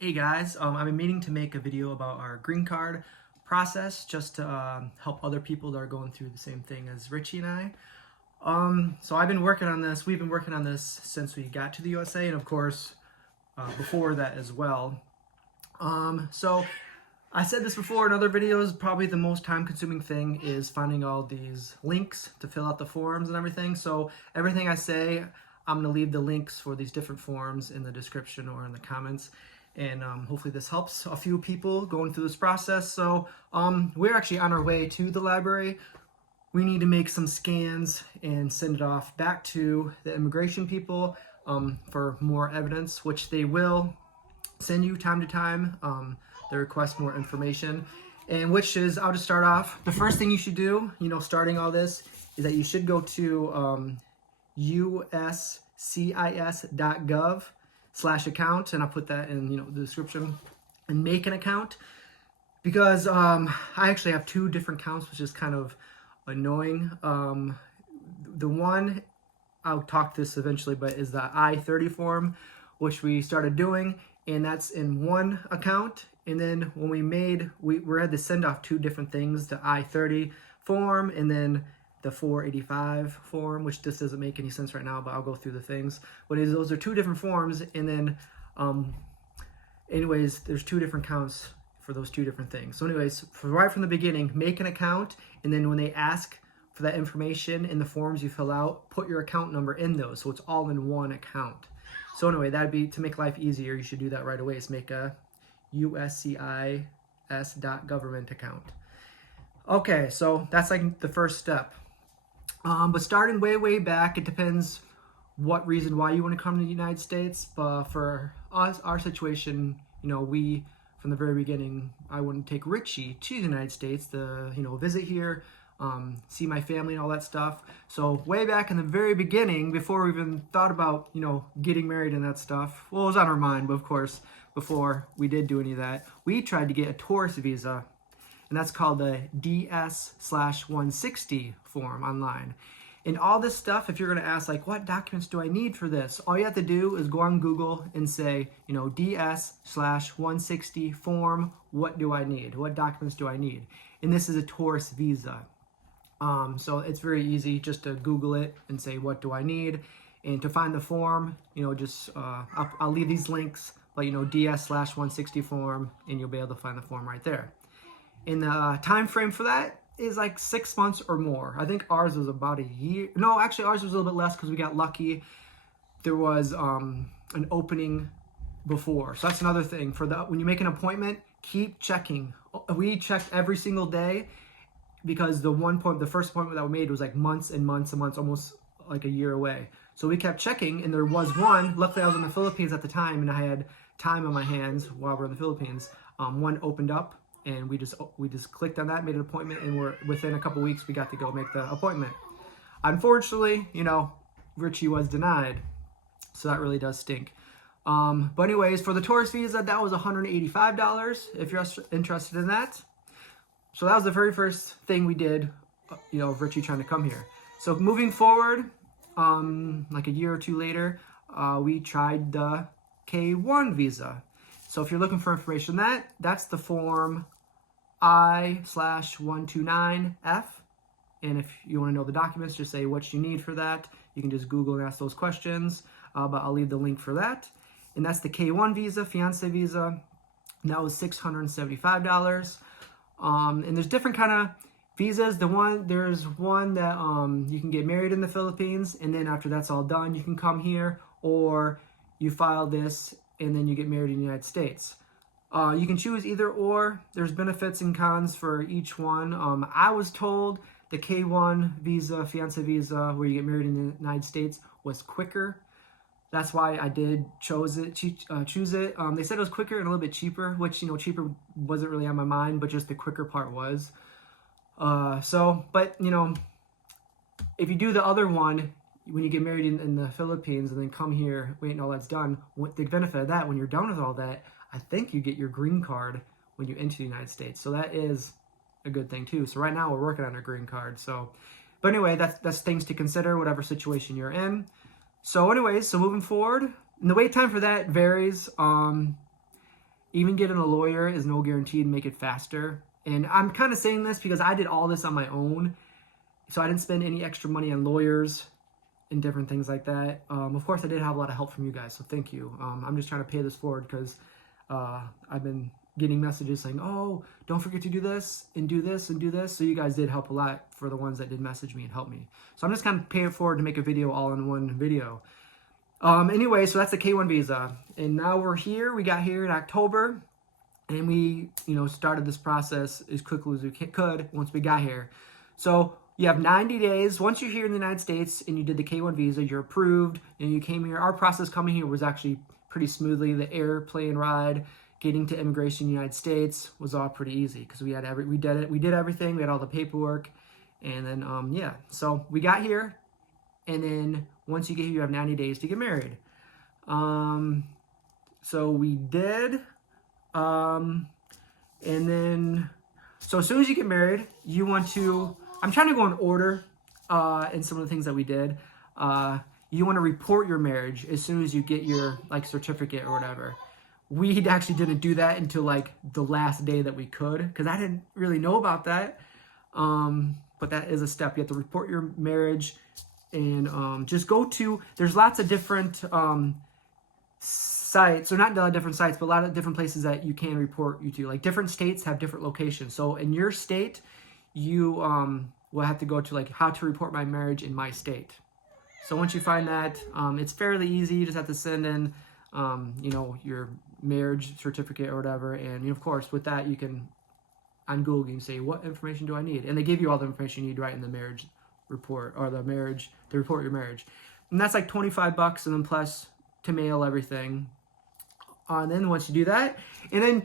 Hey guys, I've been meaning to make a video about our green card process just to help other people that are going through the same thing as Richie and I. So I've been working on this, we've been working on this since we got to the USA and of course before that as well. So I said this before in other videos, probably the most time consuming thing is finding all these links to fill out the forms and everything. So everything I say, I'm going to leave the links for these different forms in the description or in the comments. And hopefully this helps a few people going through this process. So we're actually on our way to the library. We need to make some scans and send it off back to the immigration people for more evidence, which they will send you time to time. They request more information, and which is, I'll just start off. The first thing you should do, starting all this, is that you should go to USCIS.gov/account, and I'll put that in the description, and make an account, because I actually have two different accounts, which is kind of annoying. The one, I'll talk this eventually, but is the I-30 form, which we started doing, and that's in one account. And then when we had to send off two different things, the I-30 form and then the 485 form, which just doesn't make any sense right now, but I'll go through the things. But those are two different forms, and then anyways, there's two different counts for those two different things. So anyways, right from the beginning, make an account, and then when they ask for that information in the forms you fill out, put your account number in those, so it's all in one account. So anyway, that'd be, to make life easier, you should do that right away, is make a USCIS.government account. Okay, so that's like the first step. But starting way back, it depends what reason why you want to come to the United States. But for us, our situation, we, from the very beginning, I wouldn't take Richie to the United States to, visit here, see my family and all that stuff. So way back in the very beginning, before we even thought about, getting married and that stuff, well, it was on our mind, but of course, before we did do any of that, we tried to get a tourist visa, and that's called the DS/160 form online. And all this stuff, if you're going to ask, like, what documents do I need for this? All you have to do is go on Google and say, DS/160 form, what do I need? What documents do I need? And this is a tourist visa. So it's very easy just to Google it and say, what do I need? And to find the form, I'll leave these links, but DS/160 form, and you'll be able to find the form right there. And the time frame for that is like 6 months or more. I think ours was about a year. No, actually ours was a little bit less because we got lucky. There was an opening before. So that's another thing. When you make an appointment, keep checking. We checked every single day, because the first appointment that we made was like months and months and months, almost like a year away. So we kept checking, and there was one. Luckily, I was in the Philippines at the time, and I had time on my hands while we're in the Philippines. One opened up, and we just clicked on that, made an appointment, and within a couple weeks we got to go make the appointment. Unfortunately, Richie was denied, so that really does stink. But anyways, for the tourist visa, that was $185 if you're interested in that. So that was the very first thing we did, of Richie trying to come here. So moving forward, like a year or two later, we tried the K1 visa. So if you're looking for information on that's the form I/129F. And if you want to know the documents, just say what you need for that. You can just Google and ask those questions, but I'll leave the link for that. And that's the K1 visa, fiance visa. And that was $675. And there's different kind of visas. There's one that you can get married in the Philippines, and then after that's all done, you can come here, or you file this and then you get married in the United States. You can choose either or. There's benefits and cons for each one. I was told the K1 visa, fiance visa, where you get married in the United States, was quicker. That's why I did choose it. They said it was quicker and a little bit cheaper, which, cheaper wasn't really on my mind, but just the quicker part was. But if you do the other one, when you get married in the Philippines and then come here, wait, and all that's done, the benefit of that, when you're done with all that, I think you get your green card when you enter the United States. So that is a good thing too. So right now we're working on our green card. But anyway, that's things to consider, whatever situation you're in. So anyways, moving forward, and the wait time for that varies. even getting a lawyer is no guarantee to make it faster. And I'm kind of saying this because I did all this on my own. So I didn't spend any extra money on lawyers and different things like that. Of course, I did have a lot of help from you guys, so thank you. I'm just trying to pay this forward because I've been getting messages saying, oh, don't forget to do this and do this and do this. So you guys did help a lot for the ones that did message me and help me. So I'm just kind of paying it forward to make a video all in one video. Anyway, so that's the K1 visa. And now we're here. We got here in October. And we, started this process as quickly as we could once we got here. So you have 90 days. Once you're here in the United States and you did the K1 visa, you're approved and you came here. Our process coming here was actually pretty smoothly. The airplane ride, getting to immigration in the United States was all pretty easy because we did everything. We had all the paperwork. And then, yeah, so we got here. And then once you get here, you have 90 days to get married. So we did. And then, so as soon as you get married, you want to, I'm trying to go in order, in some of the things that we did. You want to report your marriage as soon as you get your, certificate or whatever. We actually didn't do that until, the last day that we could, because I didn't really know about that. But that is a step. You have to report your marriage and, just go to, there's lots of different, sites, or not a lot of different sites, but a lot of different places that you can report you to. Like different states have different locations. So in your state, you will have to go to how to report my marriage in my state. So once you find that, it's fairly easy. You just have to send in, your marriage certificate or whatever. And of course, with that, you can, on Google, you can say, what information do I need? And they give you all the information you need right in the marriage report, or the marriage, to report your marriage. And that's like $25, and then plus to mail everything. And then once you do that, and then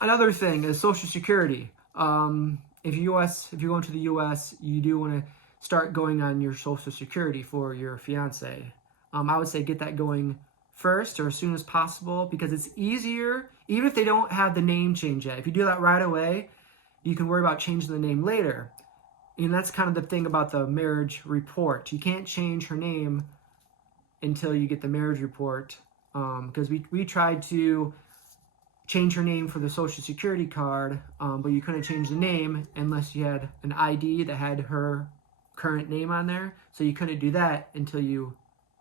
another thing is Social Security. If you're going to the U.S., you do want to start going on your Social Security for your fiance. I would say get that going first or as soon as possible, because it's easier, even if they don't have the name change yet. If you do that right away, you can worry about changing the name later. And that's kind of the thing about the marriage report. You can't change her name until you get the marriage report. Because we tried to change her name for the Social Security card, but you couldn't change the name unless you had an ID that had her current name on there. So you couldn't do that until you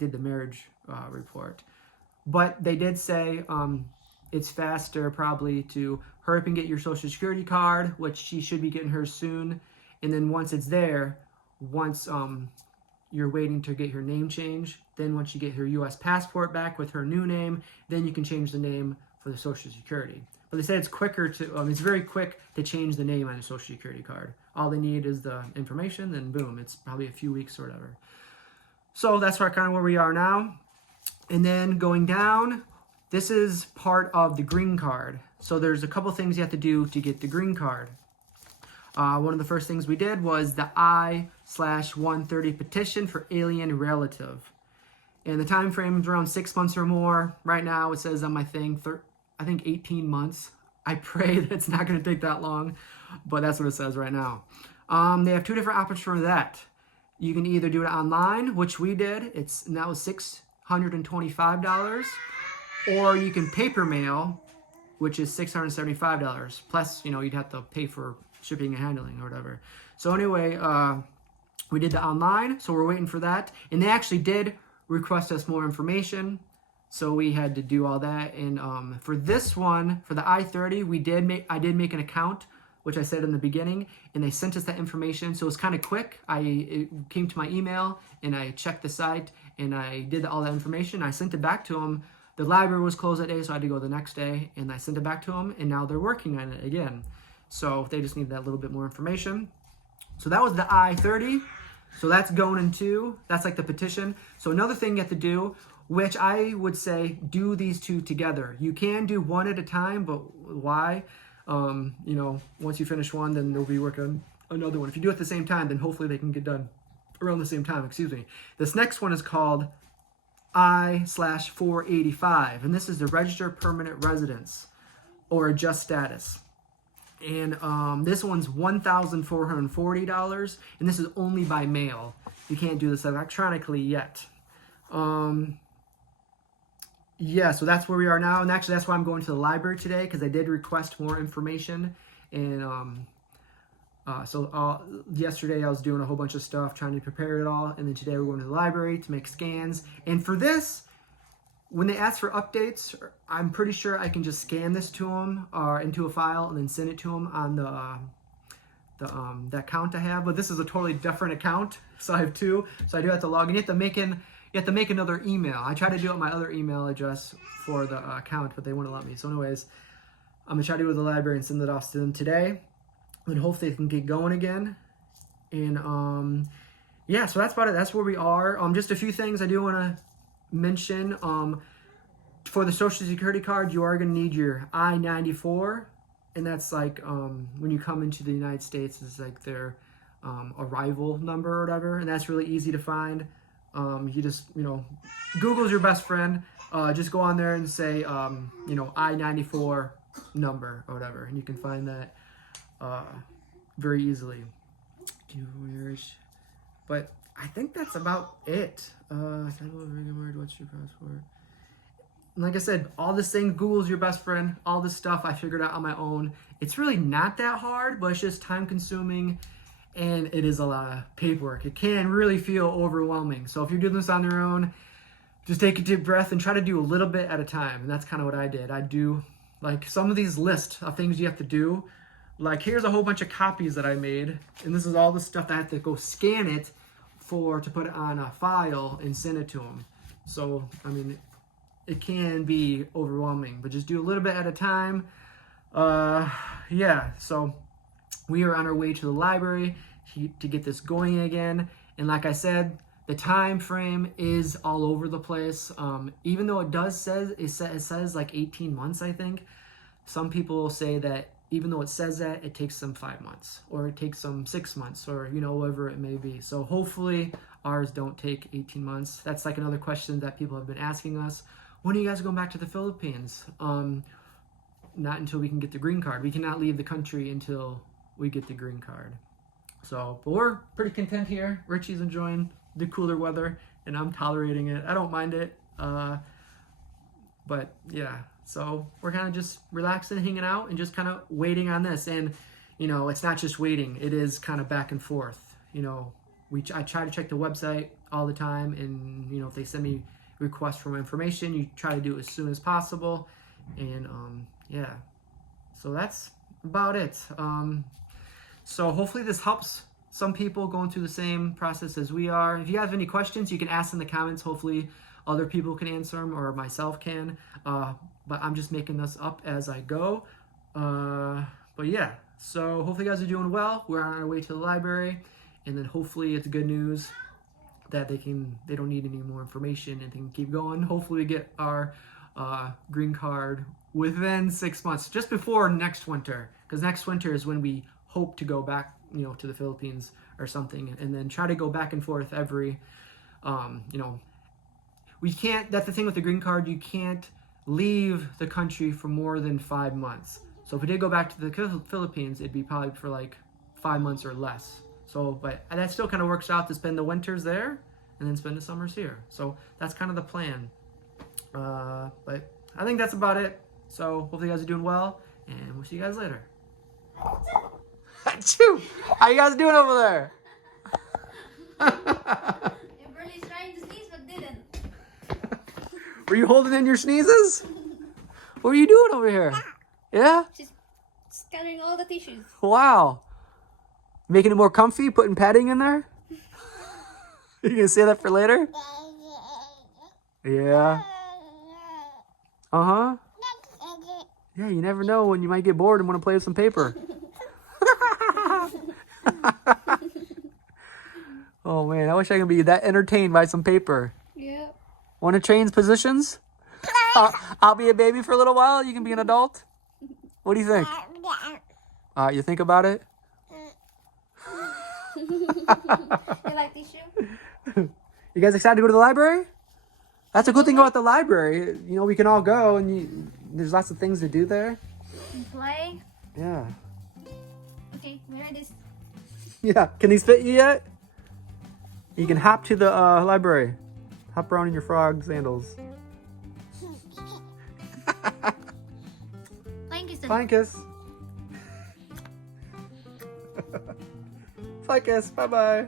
did the marriage report. But they did say it's faster probably to hurry up and get your Social Security card, which she should be getting hers soon. And then once it's there, once you're waiting to get her name changed, then once you get her U.S. passport back with her new name, then you can change the name for the Social Security. But they said it's quicker to, it's very quick to change the name on the Social Security card. All they need is the information, then boom, it's probably a few weeks or whatever. So that's kind of where we are now. And then going down, this is part of the green card. So there's a couple things you have to do to get the green card. One of the first things we did was the I/130 petition for alien relative. And the time frame is around 6 months or more. Right now, it says on my thing, I think 18 months. I pray that it's not going to take that long, but that's what it says right now. They have two different options for that. You can either do it online, which we did. And that was $625. Or you can paper mail, which is $675. Plus, you'd have to pay for shipping and handling or whatever. So anyway, we did the online, so we're waiting for that. And they actually did request us more information, so we had to do all that. And for this one, for the I-30, I did make an account, which I said in the beginning, and they sent us that information, so it was kind of quick. It came to my email, and I checked the site, and I did all that information. I sent it back to them. The library was closed that day, so I had to go the next day, and I sent it back to them, and now they're working on it again. So they just need that little bit more information. So that was the I-30. So that's going into, that's like the petition. So another thing you have to do, which I would say do these two together. You can do one at a time, but why? Once you finish one, then they'll be working on another one. If you do it at the same time, then hopefully they can get done around the same time, excuse me. This next one is called I/485, and this is the registered permanent residence or adjust status. And this one's $1,440, and this is only by mail. You can't do this electronically yet. yeah, so that's where we are now. And actually, that's why I'm going to the library today, because I did request more information. And yesterday I was doing a whole bunch of stuff, trying to prepare it all. And then today we're going to the library to make scans. And for this, when they ask for updates, I'm pretty sure I can just scan this to them into a file and then send it to them on the account I have. But this is a totally different account, so I have two. So I do have to log in. You have to make another email. I tried to do it with my other email address for the account, but they wouldn't let me. So anyways, I'm gonna try to go to the library and send it off to them today, and hopefully they can get going again. And yeah, so that's about it. That's where we are. Just a few things I do want to mention. For the Social Security card, you are gonna need your I-94, and that's like when you come into the United States, it's like their arrival number or whatever, and that's really easy to find. You just, Google's your best friend. Just go on there and say, I-94 number or whatever, and you can find that very easily. But I think that's about it. What's your passport? Like I said, all this thing, Google's your best friend. All this stuff I figured out on my own. It's really not that hard, but it's just time consuming. And it is a lot of paperwork. It can really feel overwhelming. So if you're doing this on your own, just take a deep breath and try to do a little bit at a time. And that's kind of what I did. I do like some of these lists of things you have to do. Like here's a whole bunch of copies that I made. And this is all the stuff that I have to go scan it to put it on a file and send it to them. So, I mean, it can be overwhelming, but just do a little bit at a time. Yeah, so we are on our way to the library to get this going again. And like I said, the time frame is all over the place. Even though it says like 18 months, I think. Some people say that even though it says that, it takes them 5 months, or it takes them 6 months, or whatever it may be. So hopefully ours don't take 18 months. That's like another question that people have been asking us. When are you guys going back to the Philippines? Not until we can get the green card. We cannot leave the country until we get the green card. So, but we're pretty content here. Richie's enjoying the cooler weather, and I'm tolerating it. I don't mind it. But yeah, so we're kind of just relaxing, hanging out, and just kind of waiting on this. And, it's not just waiting. It is kind of back and forth. I try to check the website all the time, and, if they send me requests for information, you try to do it as soon as possible. And yeah, so that's about it. So hopefully this helps some people going through the same process as we are. If you have any questions, you can ask in the comments. Hopefully other people can answer them, or myself can, but I'm just making this up as I go. But yeah, so hopefully you guys are doing well. We're on our way to the library, and then hopefully it's good news that they don't need any more information and they can keep going. Hopefully we get our green card within 6 months, just before next winter, because next winter is when we hope to go back, to the Philippines or something, and then try to go back and forth every, we can't, that's the thing with the green card, you can't leave the country for more than 5 months. So if we did go back to the Philippines, it'd be probably for like 5 months or less. So, but that still kind of works out to spend the winters there and then spend the summers here. So that's kind of the plan. But I think that's about it. So hopefully you guys are doing well, and we'll see you guys later. Achoo! How you guys doing over there? Everybody's trying to sneeze but didn't. Were you holding in your sneezes? What were you doing over here? Yeah? She's scattering all the tissues. Wow. Making it more comfy, putting padding in there? You gonna say that for later? Yeah. Uh-huh. Yeah, you never know when you might get bored and want to play with some paper. Oh man, I wish I could be that entertained by some paper. Yeah. Want to change positions? I'll be a baby for a little while. You can be an adult. What do you think? You think about it? You like tissue? You guys excited to go to the library? That's a good thing about the library. We can all go, and there's lots of things to do there. And play? Yeah. Okay, where are this? Yeah. Can these fit you yet? You can hop to the library. Hop around in your frog sandals. Flying kiss. Fly kiss. Bye bye.